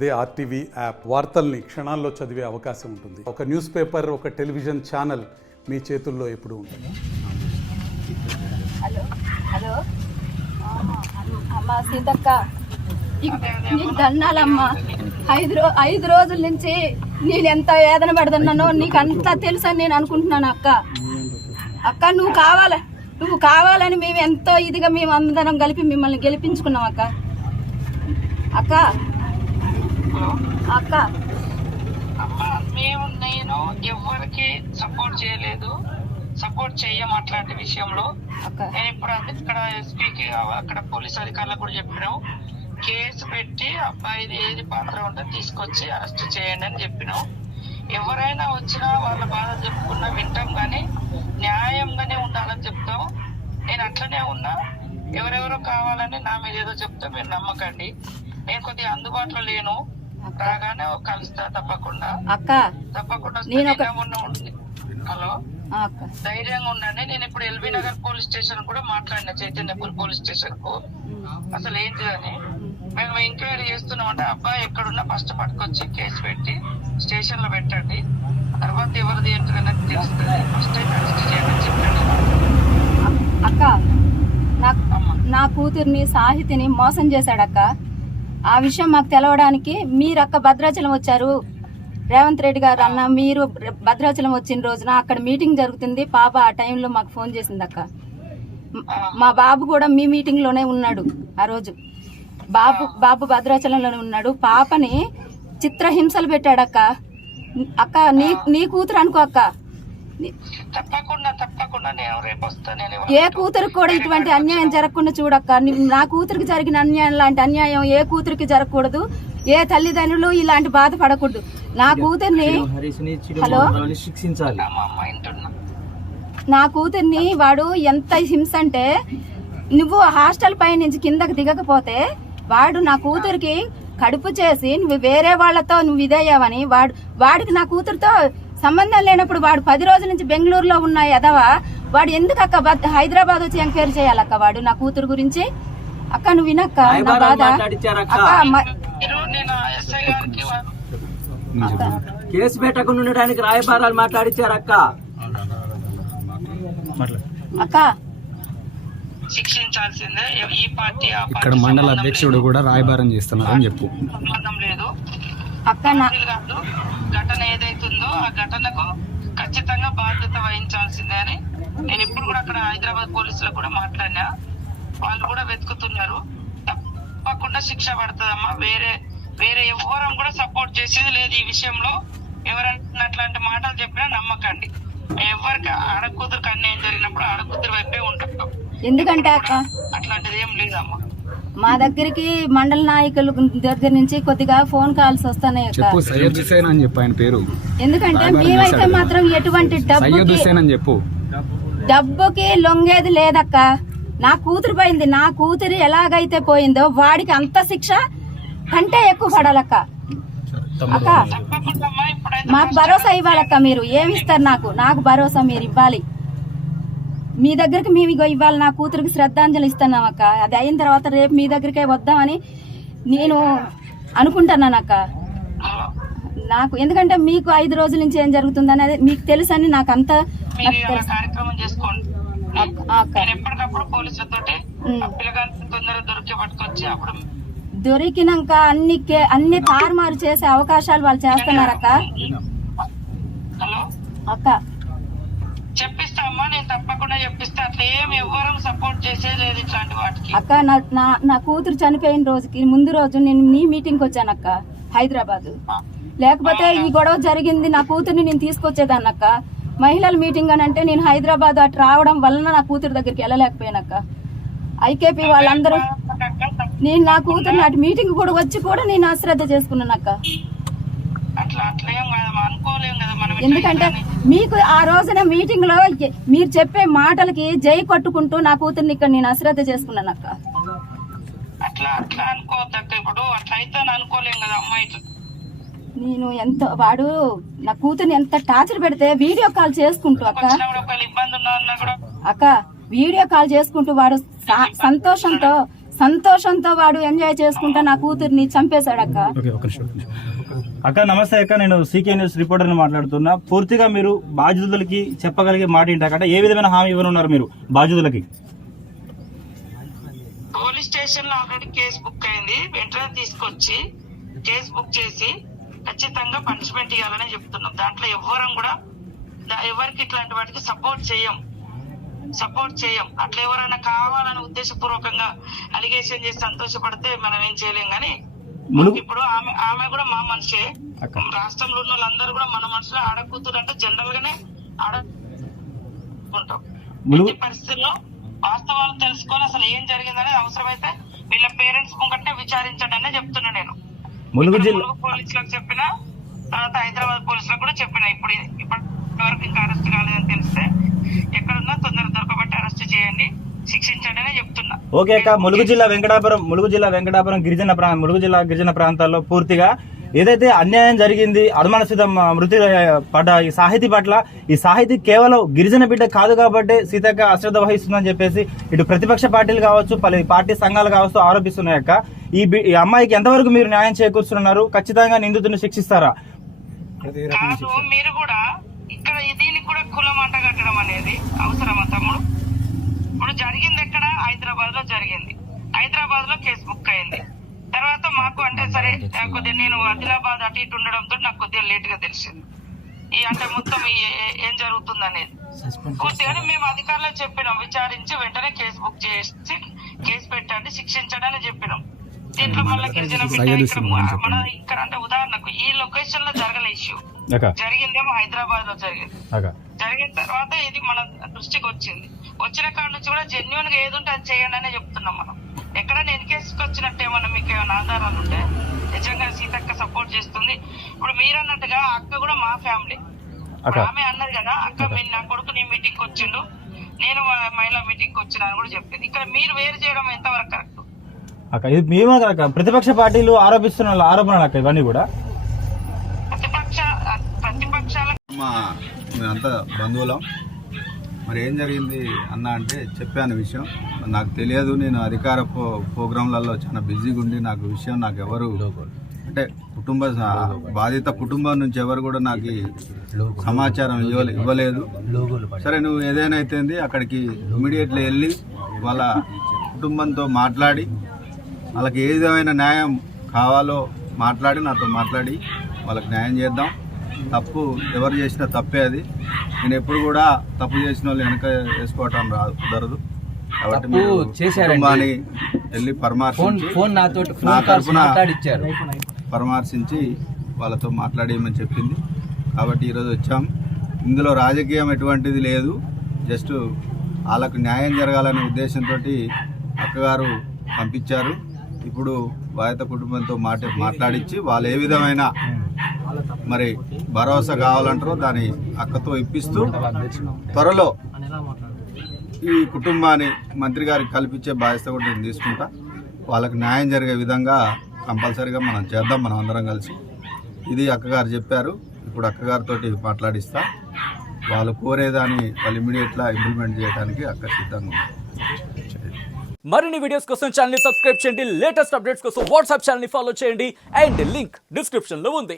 అదే RTV app వార్తల్ని క్షణాల్లో చదివే అవకాశం ఉంటుంది. ఒక న్యూస్ పేపర్, ఒక టెలివిజన్ ఛానల్ మీ చేతుల్లో ఎప్పుడూ ఉంటుంది. హలో హలో అమ్మా సీతక్క, నీకు దండాలమ్మా. 5 రోజుల నుంచి నేను ఎంత వేదన పడుతున్నానో నీకు అంతా తెలుసని నేను అనుకుంటున్నాను అక్క. అక్క నువ్వు కావాలని మేము ఎంతో ఇదిగా మేము అందరం కలిపి మిమ్మల్ని గెలిపించుకున్నాం అక్క. అక్క అక్క నేను ఎవరికి సపోర్ట్ చేయలేదు, సపోర్ట్ చెయ్యం అట్లాంటి విషయంలో. నేను ఇప్పుడు ఇక్కడ ఎస్పీకి అక్కడ పోలీస్ అధికారులకు కూడా చెప్పినాం, కేసు పెట్టి అబ్బాయిది ఏది పాత్ర ఉంటే తీసుకొచ్చి అరెస్ట్ చేయండి అని చెప్పినాం. ఎవరైనా వచ్చినా వాళ్ళ బాధ చెప్పుకున్నా వింటాం, కానీ న్యాయంగానే ఉండాలని చెప్తాం. నేను అట్లనే ఉన్నా. ఎవరెవరో కావాలని నా మీద ఏదో చెప్తే మీరు నమ్మకండి. నేను కొద్దిగా అందుబాటులో లేను, రాగానే కలుస్తా తప్పకుండా. హలో, ధైర్యంగా ఉండండి. నేను ఇప్పుడు ఎల్బీ నగర్ పోలీస్ స్టేషన్ కూడా మాట్లాడిన, చైతన్యపూర్ పోలీస్ స్టేషన్ కు. అసలు ఏంటిదని మేము ఎంక్వైరీ చేస్తున్నాం. అంటే అబ్బాయి ఎక్కడున్నా ఫస్ట్ పట్టుకొచ్చి కేసు పెట్టి స్టేషన్ లో పెట్టండి, తర్వాత ఎవరిది ఏంటిదని తెలుస్తుంది. ఫస్ట్ టైం అరెస్ట్ చేయమని చెప్పండి. అక్క, నా కూతుర్ని సాహితిని మోసం చేశాడక్క. ఆ విషయం మాకు తెలవడానికి మీరక్క భద్రాచలం వచ్చారు. రేవంత్ రెడ్డి గారు అన్న మీరు భద్రాచలం వచ్చిన రోజున అక్కడ మీటింగ్ జరుగుతుంది. పాప ఆ టైంలో మాకు ఫోన్ చేసింది అక్క. మా బాబు కూడా మీ మీటింగ్ లోనే ఉన్నాడు ఆ రోజు. బాబు భద్రాచలంలోనే ఉన్నాడు. పాపని చిత్రహింసలు పెట్టాడక్క. అక్క నీ కూతురు అనుకో అక్క. తప్పకుండా నేను రేపు వస్తాను. ఏ కూతురికి కూడా ఇటువంటి అన్యాయం జరగకుండా చూడక్క. నా కూతురికి జరిగిన అన్యాయం లాంటి అన్యాయం ఏ కూతురికి జరగకూడదు. ఏ తల్లిదండ్రులు ఇలాంటి బాధ పడకూడదు. నా కూతుర్ని హలో నా కూతుర్ని వాడు ఎంత హింస అంటే, నువ్వు హాస్టల్ పై నుంచి కిందకి దిగకపోతే వాడు నా కూతురికి కడుపు చేసి నువ్వు వేరే వాళ్లతో నువ్వు ఇదయ్యావని వాడికి నా కూతురుతో సంబంధం లేనప్పుడు వాడు 10 రోజుల నుంచి బెంగళూరులో ఉన్న ఎదవా వాడు ఎందుకు అక్క హైదరాబాద్ వచ్చి ఎంక్వైరీ చేయాలక్క వాడు నా కూతురు గురించి. అక్క నువ్వు వినక్క నా బాధ. కేసు పెట్టకుండా ఉండడానికి రాయబారాలు మాట్లాడిచ్చారక్క. అక్క శిక్షించాల్సిందే. ఈ పార్టీ ఇక్కడ మండల అధ్యక్షుడు కూడా రాయబారం చేస్తున్నారని చెప్పు. సంబంధం లేదు అక్క. ఘటన ఏదైతుందో ఆ ఘటనకు ఖచ్చితంగా బాధ్యత వహించాల్సిందే అని నేను ఇప్పుడు కూడా అక్కడ హైదరాబాద్ పోలీసులకు కూడా మాట్లాడినా. వాళ్ళు కూడా వెతుకుతున్నారు. తప్పకుండా శిక్ష పడుతుందమ్మా. వేరే ఎవరం కూడా సపోర్ట్ చేసేది లేదు ఈ విషయంలో. ఎవరైనా అట్లాంటి మాటలు చెప్పినా నమ్మకండి. ఎవరికి ఆడకూతురికి అన్యాయం జరిగినప్పుడు ఆడకూతురు వైపే ఉంటాం. ఎందుకంటే అక్క అట్లాంటిది ఏం లేదమ్మా. మా దగ్గరికి మండల నాయకుల దగ్గర నుంచి కొద్దిగా ఫోన్ కాల్స్ వస్తున్నాయి అక్క. ఎందుకంటే మేమైతే మాత్రం ఎటువంటి డబ్బుకి లొంగేది లేదక్క. నా కూతురు పోయింది. నా కూతురు ఎలాగైతే పోయిందో వాడికి అంత శిక్ష కంటే ఎక్కువ పడాలక్క. అక్క మాకు భరోసా ఇవ్వాలక్క. మీరు ఏమిస్తారు నాకు భరోసా మీరు ఇవ్వాలి. మీ దగ్గరికి మేము ఇవ్వాలి. నా కూతురికి శ్రద్ధాంజలి ఇస్తున్నాం అక్క. అది అయిన తర్వాత రేపు మీ దగ్గరికే వద్దామని నేను అనుకుంటున్నాను అక్క. నాకు ఎందుకంటే మీకు 5 రోజుల నుంచి ఏం జరుగుతుంది అనేది మీకు తెలుసు అని నాకు అంతా కార్యక్రమం చేసుకోండి. ఎప్పటికప్పుడు పోలీసులతోటి తొందరగా దొరికి పట్టుకొచ్చి అప్పుడు దొరికినాక అన్ని తారుమారు చేసే అవకాశాలు వాళ్ళు చేస్తున్నారక్క. హలో అక్క చెప్పిస్తామా, నేను తప్పకుండా చెప్పిస్తా. అట్లా ఏమి ఎవరు సపోర్ట్ చేసేది ఇట్లాంటి వాటికి. అక్క నా కూతురు చనిపోయిన రోజుకి ముందు రోజు నేను నీ మీటింగ్ వచ్చానక్క హైదరాబాద్. లేకపోతే ఈ గొడవ జరిగింది నా కూతుర్ని నేను తీసుకొచ్చేదాన్నక్క. మహిళల మీటింగ్ అని అంటే నేను హైదరాబాద్ అటు రావడం వలన నా కూతురు దగ్గరికి వెళ్ళలేకపోయానక్క. ఐకేపీ వాళ్ళందరూ నేను నా కూతురు అటు మీటింగ్ కూడా వచ్చి కూడా నేను అశ్రద్ధ చేసుకున్నానక్క. ఎందుకంటే మీకు ఆ రోజున మీటింగ్ లో మీరు చెప్పే మాటలకి జై కొట్టుకుంటూ నా కూతుర్ని ఇక్కడ నేను అశ్రద్ధ చేసుకున్నాను అక్క. నేను ఎంత వాడు నా కూతుర్ని ఎంత టార్చర్ పెడితే వీడియో కాల్ చేసుకుంటూ అక్క వీడియో కాల్ చేసుకుంటూ వాడు సంతోషంతో వాడు ఎంజాయ్ చేసుకుంటా నా కూతుర్ని చంపేశాడక్క. అక్క నమస్తే అక్క, నేను సీకే న్యూస్ రిపోర్టర్ని మాట్లాడుతున్నా. పూర్తిగా మీరు బాధితులకి చెప్పగలిగే మాట ఏంటంటే ఏ విధమైన హామీ ఇవ్వనున్నారు మీరు బాధితులకి? పోలీస్ స్టేషన్ లో ఆల్రెడీ కేసు బుక్ అయింది. వెంటనే తీసుకొచ్చి కేసు బుక్ చేసి ఖచ్చితంగా పనిష్మెంట్ ఇవ్వాలని చెప్తున్నాం. దాంట్లో ఎవరికి ఇట్లాంటి వాటికి సపోర్ట్ చేయం. అట్లా ఎవరైనా కావాలని ఉద్దేశపూర్వకంగా అలిగేషన్ చేసి సంతోషపడితే మనం ఏం చేయలేం. కానీ ఇప్పుడు ఆమె కూడా మా మనిషే. రాష్ట్రంలో ఉన్న వాళ్ళందరూ కూడా మన మనుషులు. ఆడకూతురు అంటే జనరల్ గానే ఆడుకుంటాం. ఈ పరిస్థితుల్లో వాస్తవాలు తెలుసుకొని అసలు ఏం జరిగిందనేది అవసరమైతే వీళ్ళ పేరెంట్స్ ముంగట్నే విచారించండి అనే చెప్తున్నా. నేను ములుగు పోలీసులకు చెప్పిన, తర్వాత హైదరాబాద్ పోలీసులకు కూడా చెప్పిన. ఇప్పటి వరకు ఇంకా అరెస్ట్ కాలేదని తెలిస్తే ఎక్కడున్నా తొందరగా దొరకబట్టి అరెస్ట్ చేయండి, శిక్షించండి అని చెప్తున్నా. ఓకే అక్క, ములుగు జిల్లా వెంకటాపురం ములుగు జిల్లా గిరిజన ప్రాంతాల్లో పూర్తిగా ఏదైతే అన్యాయం జరిగింది, అనుమానాస్పద మృతి పడ్డ ఈ సాహితీ పట్ల, ఈ సాహితీ కేవలం గిరిజన బిడ్డ కాదు కాబట్టి సీతక్క అశ్రద్ధ వహిస్తుందని చెప్పేసి ఇటు ప్రతిపక్ష పార్టీలు కావచ్చు, పలు పార్టీ సంఘాలు కావచ్చు ఆరోపిస్తున్నాయక్క. ఈ అమ్మాయికి ఎంతవరకు మీరు న్యాయం చేకూరుస్తున్నారు? ఖచ్చితంగా నిందితుడిని శిక్షిస్తారా? కాదు, మీరు కూడా ఇక్కడ దీనికి కూడా కులం అంట కట్టడం అనేది అవసరమా తమ్ముడు? ఇప్పుడు జరిగింది ఎక్కడ? హైదరాబాద్ లో జరిగింది. హైదరాబాద్ లో కేసు బుక్ అయింది. తర్వాత మాకు అంటే సరే కొద్దిగా నేను ఆదిలాబాద్ అటు ఇటు ఉండడంతో నాకు కొద్దిగా లేట్ గా తెలిసింది అంటే మొత్తం ఏం జరుగుతుంది అనేది. పూర్తిగానే మేము అధికారులకు చెప్పినాం, విచారించి వెంటనే కేసు బుక్ చేసి కేసు పెట్టండి, శిక్షించండి అని చెప్పినాం. దీంట్లో మళ్ళీ గిరిజన మన ఇక్కడ అంటే ఉదాహరణకు ఈ లొకేషన్ లో జరగలే ఇష్యూ, జరిగిందేమో హైదరాబాద్ లో జరిగింది. జరిగిన తర్వాత ఇది మన దృష్టికి వచ్చిన కాడ నుంచి కూడా జెన్యున్ గా ఏది ఉంటే అది చేయండి అనే చెప్తున్నాం. మనం ఎక్కడ నేను కేసుకు వచ్చినట్టు ఏమన్నా మీకు ఏమైనా ఆధారాలు ఉంటే నిజంగా సీతక్క సపోర్ట్ చేస్తుంది. ఇప్పుడు మీరు అన్నట్టుగా అక్క కూడా మా ఫ్యామిలీ. ఆమె అన్నది కదా, అక్క నా కొడుకు నీ మీటింగ్ వచ్చిండు, నేను మహిళా మీటింగ్ వచ్చినా అని కూడా చెప్పింది. ఇక్కడ మీరు వేరు చేయడం ఎంతవరకు కరెక్ట్? అక్క ఇది మేము ప్రతిపక్ష పార్టీలు ఆరోపిస్తున్న ఆరోపణలు అక్క ఇవన్నీ కూడా. ప్రతిపక్షాల మేమంతా బంధువులం. మరి ఏం జరిగింది అన్న అంటే చెప్పాను విషయం. నాకు తెలియదు, నేను అధికార ప్రోగ్రాంలలో చాలా బిజీగా ఉండి నాకు ఎవరు అంటే బాధిత కుటుంబం నుంచి ఎవరు కూడా నాకు సమాచారం ఇవ్వలేదు. సరే నువ్వు ఏదైనా అయితేంది అక్కడికి ఇమీడియట్లీ వెళ్ళి వాళ్ళ కుటుంబంతో మాట్లాడి వాళ్ళకి ఏ విధమైన న్యాయం కావాలో నాతో మాట్లాడి వాళ్ళకి న్యాయం చేద్దాం. తప్పు ఎవరు చేసినా తప్పే అది. నేను ఎప్పుడు కూడా తప్పు చేసిన వాళ్ళు వెనక వేసుకోవటం కుదరదు. కాబట్టి కుటుంబాన్ని వెళ్ళి పరామర్శించి వాళ్ళతో మాట్లాడేయమని చెప్పింది. కాబట్టి ఈరోజు వచ్చాం. ఇందులో రాజకీయం ఎటువంటిది లేదు, జస్ట్ వాళ్ళకు న్యాయం జరగాలనే ఉద్దేశంతో అక్కగారు పంపించారు. ఇప్పుడు బాధిత కుటుంబంతో మాట్లాడించి వాళ్ళు ఏ విధమైన మరి భరోసా కావాలంటారో దాన్ని అక్కతో ఇప్పిస్తూ త్వరలో ఈ కుటుంబాన్ని మంత్రి గారికి కల్పించే బాధ్యత కూడా నేను తీసుకుంటా. వాళ్ళకి న్యాయం జరిగే విధంగా కంపల్సరీగా మనం చేద్దాం, మనం అందరం కలిసి. ఇది అక్కగారు చెప్పారు. ఇప్పుడు అక్కగారితో మాట్లాడిస్తా. వాళ్ళు కోరేదాన్ని వాళ్ళు ఇమీడియట్గా ఇంప్లిమెంట్ చేయడానికి అక్క సిద్ధంగా ఉంది. మరిన్ని వీడియోస్ కోసం ఛానల్ ని సబ్స్క్రైబ్ చేయండి, లేటెస్ట్ అప్డేట్స్ కోసం వాట్సాప్ ఛానల్ ని ఫాలో చేయండి అండ్ లింక్ డిస్క్రిప్షన్ లో ఉంది.